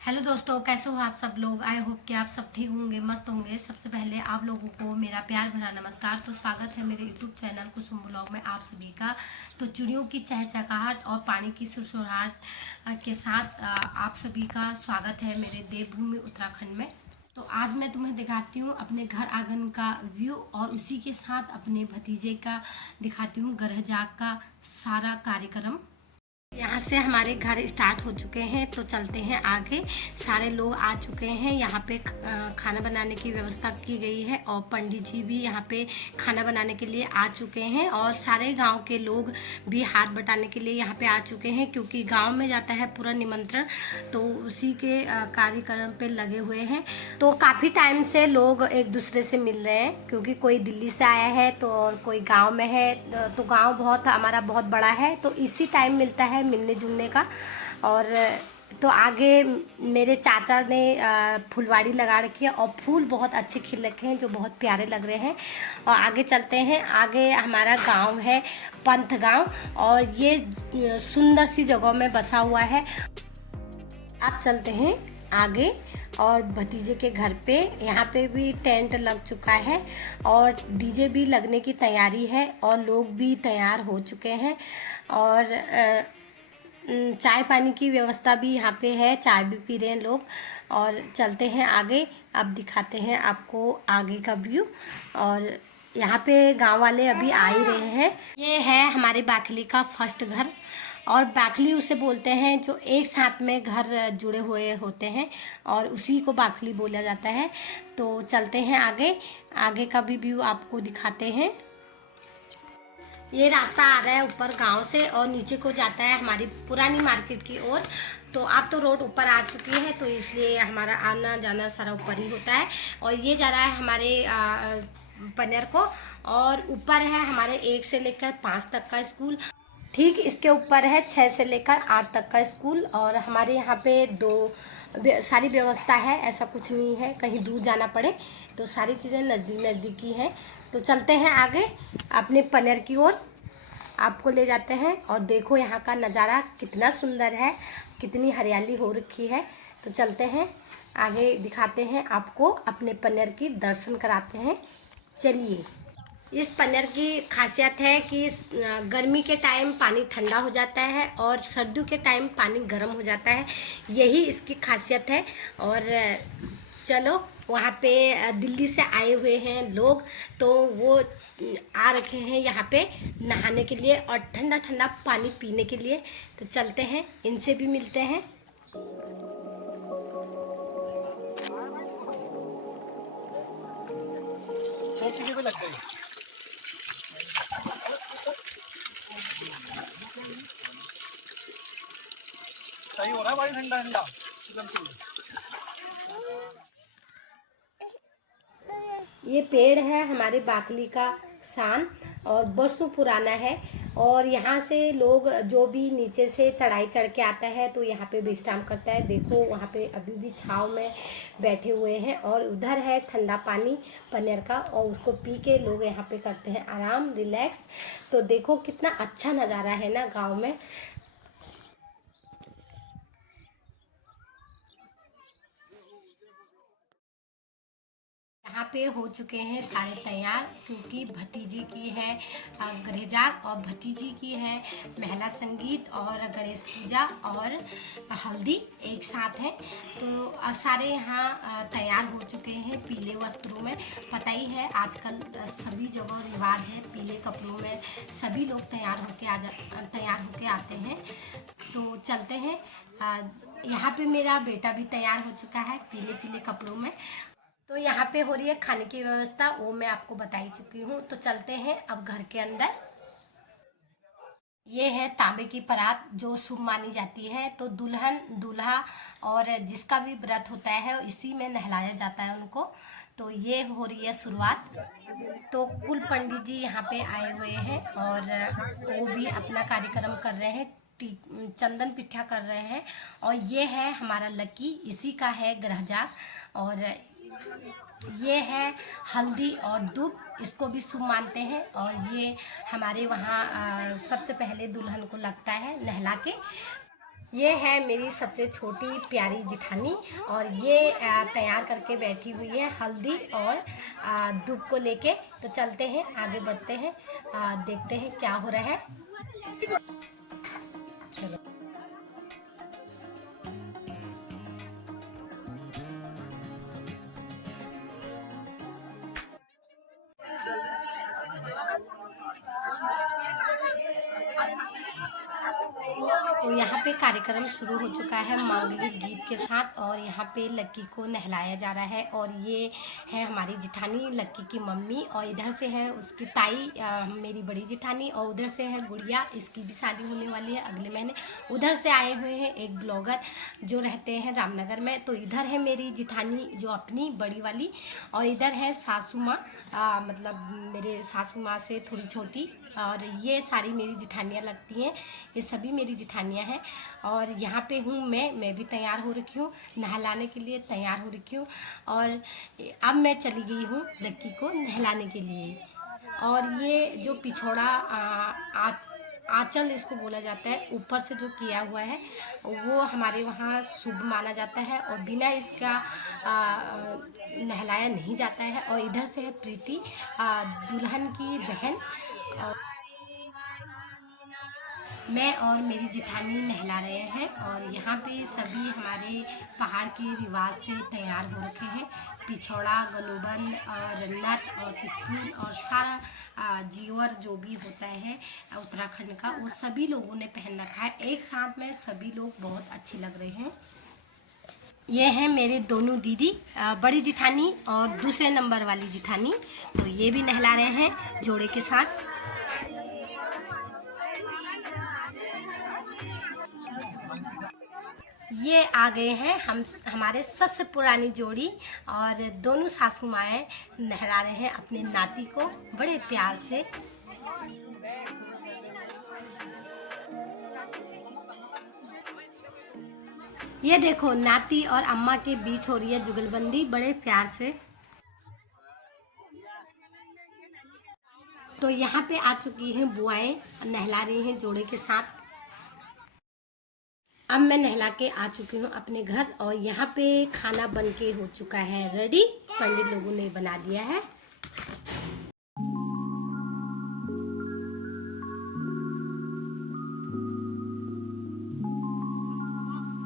Hello दोस्तों, कैसे हो आप सब लोग। आई होप कि आप सब ठीक होंगे, मस्त होंगे। सबसे पहले आप लोगों को मेरा प्यार भरा नमस्कार। तो स्वागत है मेरे यूट्यूब चैनल कुसुम ब्लॉग में आप सभी का। तो चिड़ियों की चहचहाहट और पानी की सुरसुराहट के साथ आप सभी का स्वागत है मेरे देवभूमि उत्तराखंड में। तो आज मैं तुम्हें दिखाती हूँ अपने घर आंगन का व्यू और उसी के साथ अपने भतीजे का दिखाती हूँ गृहजाग का सारा कार्यक्रम। यहाँ से हमारे घर स्टार्ट हो चुके हैं, तो चलते हैं आगे। सारे लोग आ चुके हैं। यहाँ पे खाना बनाने की व्यवस्था की गई है और पंडित जी भी यहाँ पे खाना बनाने के लिए आ चुके हैं और सारे गांव के लोग भी हाथ बटाने के लिए यहाँ पे आ चुके हैं, क्योंकि गांव में जाता है पूरा निमंत्रण, तो उसी के कार्यक्रम पे लगे हुए हैं। तो काफ़ी टाइम से लोग एक दूसरे से मिल रहे हैं, क्योंकि कोई दिल्ली से आया है तो और कोई गाँव में है। तो गाँव बहुत हमारा बहुत बड़ा है, तो इसी टाइम मिलता है मिलने जुलने का। और तो आगे मेरे चाचा ने फुलवाड़ी लगा रखी है और फूल बहुत अच्छे खिल रखे हैं जो बहुत प्यारे लग रहे हैं। और आगे चलते हैं। आगे हमारा गांव है पंथ गांव और ये सुंदर सी जगह में बसा हुआ है। आप चलते हैं आगे और भतीजे के घर पे। यहाँ पे भी टेंट लग चुका है और डीजे भी लगने की तैयारी है और लोग भी तैयार हो चुके हैं। और चाय पानी की व्यवस्था भी यहाँ पे है, चाय भी पी रहे हैं लोग। और चलते हैं आगे, अब दिखाते हैं आपको आगे का व्यू। और यहाँ पे गांव वाले अभी आ ही रहे हैं। ये है हमारे बाखली का फर्स्ट घर, और बाखली उसे बोलते हैं जो एक साथ में घर जुड़े हुए होते हैं, और उसी को बाखली बोला जाता है। तो चलते हैं आगे, आगे का भी व्यू आपको दिखाते हैं। ये रास्ता आ रहा है ऊपर गांव से और नीचे को जाता है हमारी पुरानी मार्केट की ओर। तो अब तो रोड ऊपर आ चुकी है, तो इसलिए हमारा आना जाना सारा ऊपर ही होता है। और ये जा रहा है हमारे पनेर को, और ऊपर है हमारे 1 से लेकर 5 तक का स्कूल। ठीक इसके ऊपर है 6 से लेकर 8 तक का स्कूल। और हमारे यहाँ पे सारी व्यवस्था है, ऐसा कुछ नहीं है कहीं दूर जाना पड़े, तो सारी चीज़ें नज़दीक नज़दीकी हैं। तो चलते हैं आगे अपने पनेर की ओर, आपको ले जाते हैं। और देखो यहाँ का नज़ारा कितना सुंदर है, कितनी हरियाली हो रखी है। तो चलते हैं आगे, दिखाते हैं आपको अपने पनेर की, दर्शन कराते हैं। चलिए। इस पनेर की खासियत है कि गर्मी के टाइम पानी ठंडा हो जाता है और सर्दियों के टाइम पानी गर्म हो जाता है, यही इसकी खासियत है। और चलो, वहाँ पे दिल्ली से आए हुए हैं लोग, तो वो आ रखे हैं यहाँ पे नहाने के लिए और ठंडा ठंडा पानी पीने के लिए। तो चलते हैं, इनसे भी मिलते हैं। सही हो रहा है भाई, ठंडा ठंडा एकदम से। ये पेड़ है हमारे बाकली का शान और बरसों पुराना है। और यहाँ से लोग जो भी नीचे से चढ़ाई चढ़ के आता है तो यहाँ पे विश्राम करता है। देखो वहाँ पे अभी भी छाँव में बैठे हुए हैं। और उधर है ठंडा पानी पनेर का, और उसको पी के लोग यहाँ पे करते हैं आराम, रिलैक्स। तो देखो कितना अच्छा नज़ारा है ना गाँव में। यहाँ पे हो चुके हैं सारे तैयार, क्योंकि भतीजी की है गृहजाग और भतीजी की है महिला संगीत और गणेश पूजा और हल्दी एक साथ है। तो सारे यहाँ तैयार हो चुके हैं पीले वस्त्रों में। पता ही है आजकल सभी जगह रिवाज है, पीले कपड़ों में सभी लोग तैयार होके आते हैं। तो चलते हैं। यहाँ पे मेरा बेटा भी तैयार हो चुका है पीले पीले कपड़ों में। तो यहाँ पे हो रही है खाने की व्यवस्था, वो मैं आपको बता ही चुकी हूँ। तो चलते हैं अब घर के अंदर। ये है तांबे की परात जो शुभ मानी जाती है। तो दुल्हन दूल्हा और जिसका भी व्रत होता है इसी में नहलाया जाता है उनको। तो ये हो रही है शुरुआत। तो कुल पंडित जी यहाँ पे आए हुए हैं और वो भी अपना कार्यक्रम कर रहे हैं, चंदन पिठा कर रहे हैं। और ये है हमारा लकी, इसी का है गृहजाग। और ये है हल्दी और दूब, इसको भी शुभ मानते हैं। और ये हमारे वहाँ सबसे पहले दुल्हन को लगता है नहला के। ये है मेरी सबसे छोटी प्यारी जिठानी और ये तैयार करके बैठी हुई है हल्दी और दूब को लेके। तो चलते हैं, आगे बढ़ते हैं, देखते हैं क्या हो रहा है। चलो। तो यहाँ पे कार्यक्रम शुरू हो चुका है मांगलिक गीत के साथ और यहाँ पे लक्की को नहलाया जा रहा है। और ये है हमारी जिठानी, लक्की की मम्मी, और इधर से है उसकी ताई मेरी बड़ी जिठानी, और उधर से है गुड़िया, इसकी भी शादी होने वाली है अगले महीने। उधर से आए हुए हैं एक ब्लॉगर जो रहते हैं रामनगर में। तो इधर है मेरी जिठानी जो अपनी बड़ी वाली, और इधर है सासू माँ, मतलब मेरे सासू माँ से थोड़ी छोटी। और ये सारी मेरी जिठानियाँ लगती हैं, ये सभी मेरी जिठानियाँ हैं। और यहाँ पे हूँ मैं भी तैयार हो रखी हूँ, नहलाने के लिए तैयार हो रखी हूँ। और अब मैं चली गई हूँ लक्की को नहलाने के लिए। और ये जो पिछोड़ा आंचल इसको बोला जाता है, ऊपर से जो किया हुआ है वो हमारे वहाँ शुभ माना जाता है और बिना इसका नहलाया नहीं जाता है। और इधर से है प्रीति, दुल्हन की बहन। मैं और मेरी जिठानी नहला रहे हैं और यहाँ पे सभी हमारे पहाड़ के रिवाज से तैयार हो रखे हैं। पिछौड़ा, गलोबन और नत और सिस्पून और सारा जीवर जो भी होता है उत्तराखंड का, वो सभी लोगों ने पहन रखा है। एक साथ में सभी लोग बहुत अच्छे लग रहे हैं। ये हैं मेरे दोनों दीदी, बड़ी जिठानी और दूसरे नंबर वाली जिठानी। तो ये भी नहला रहे हैं जोड़े के साथ। ये आ गए हैं हमारे सबसे पुरानी जोड़ी, और दोनों सासू माएँ नहला रहे हैं अपने नाती को बड़े प्यार से। ये देखो नाती और अम्मा के बीच हो रही है जुगलबंदी बड़े प्यार से। तो यहाँ पे आ चुकी हैं बुआएं, नहला रही हैं जोड़े के साथ। अब मैं नहला के आ चुकी हूँ अपने घर और यहाँ पे खाना बन के हो चुका है रेडी, पंडित लोगों ने बना दिया है।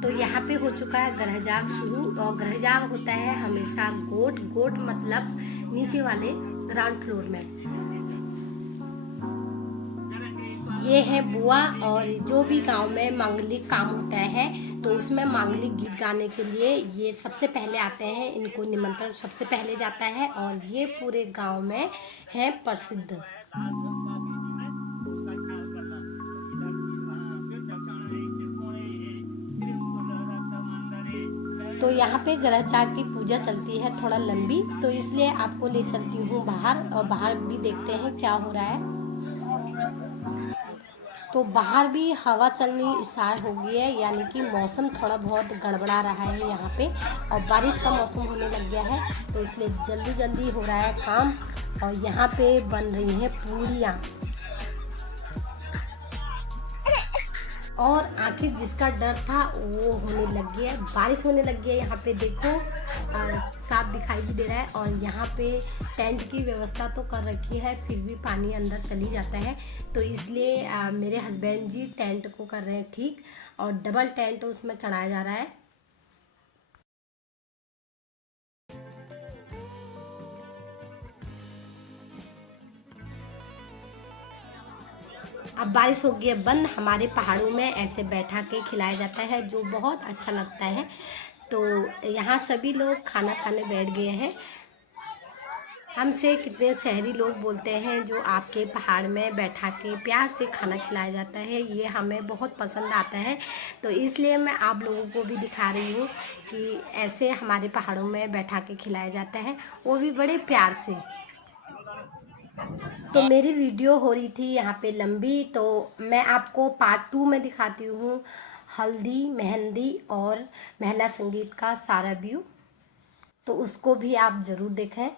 तो यहाँ पे हो चुका है ग्रह जाग शुरू, और ग्रह जाग होता है हमेशा गोट गोट मतलब नीचे वाले ग्राउंड फ्लोर में। ये है बुआ, और जो भी गांव में मांगलिक काम होता है तो उसमें मांगलिक गीत गाने के लिए ये सबसे पहले आते हैं, इनको निमंत्रण सबसे पहले जाता है और ये पूरे गांव में है प्रसिद्ध। तो यहाँ पे ग्रह जाग की पूजा चलती है थोड़ा लंबी, तो इसलिए आपको ले चलती हूँ बाहर, और बाहर भी देखते हैं क्या हो रहा है। तो बाहर भी हवा चलनी स्टार्ट हो गई है, यानी कि मौसम थोड़ा बहुत गड़बड़ा रहा है यहाँ पे, और बारिश का मौसम होने लग गया है, तो इसलिए जल्दी जल्दी हो रहा है काम। और यहाँ पे बन रही हैं पूड़ियाँ, और आखिर जिसका डर था वो होने लग गया, बारिश होने लग गया। यहाँ पे देखो साफ दिखाई भी दे रहा है, और यहाँ पे टेंट की व्यवस्था तो कर रखी है, फिर भी पानी अंदर चली जाता है, तो इसलिए मेरे हस्बैंड जी टेंट को कर रहे हैं ठीक, और डबल टेंट उसमें चढ़ाया जा रहा है। अब बारिश हो गई है बंद। हमारे पहाड़ों में ऐसे बैठा के खिलाया जाता है जो बहुत अच्छा लगता है। तो यहाँ सभी लोग खाना खाने बैठ गए हैं। हमसे कितने शहरी लोग बोलते हैं जो आपके पहाड़ में बैठा के प्यार से खाना खिलाया जाता है, ये हमें बहुत पसंद आता है। तो इसलिए मैं आप लोगों को भी दिखा रही हूँ कि ऐसे हमारे पहाड़ों में बैठा के खिलाया जाता है, वो भी बड़े प्यार से। तो मेरी वीडियो हो रही थी यहाँ पे लंबी, तो मैं आपको पार्ट 2 में दिखाती हूँ हल्दी, मेहंदी और महिला संगीत का सारा व्यू। तो उसको भी आप ज़रूर देखें।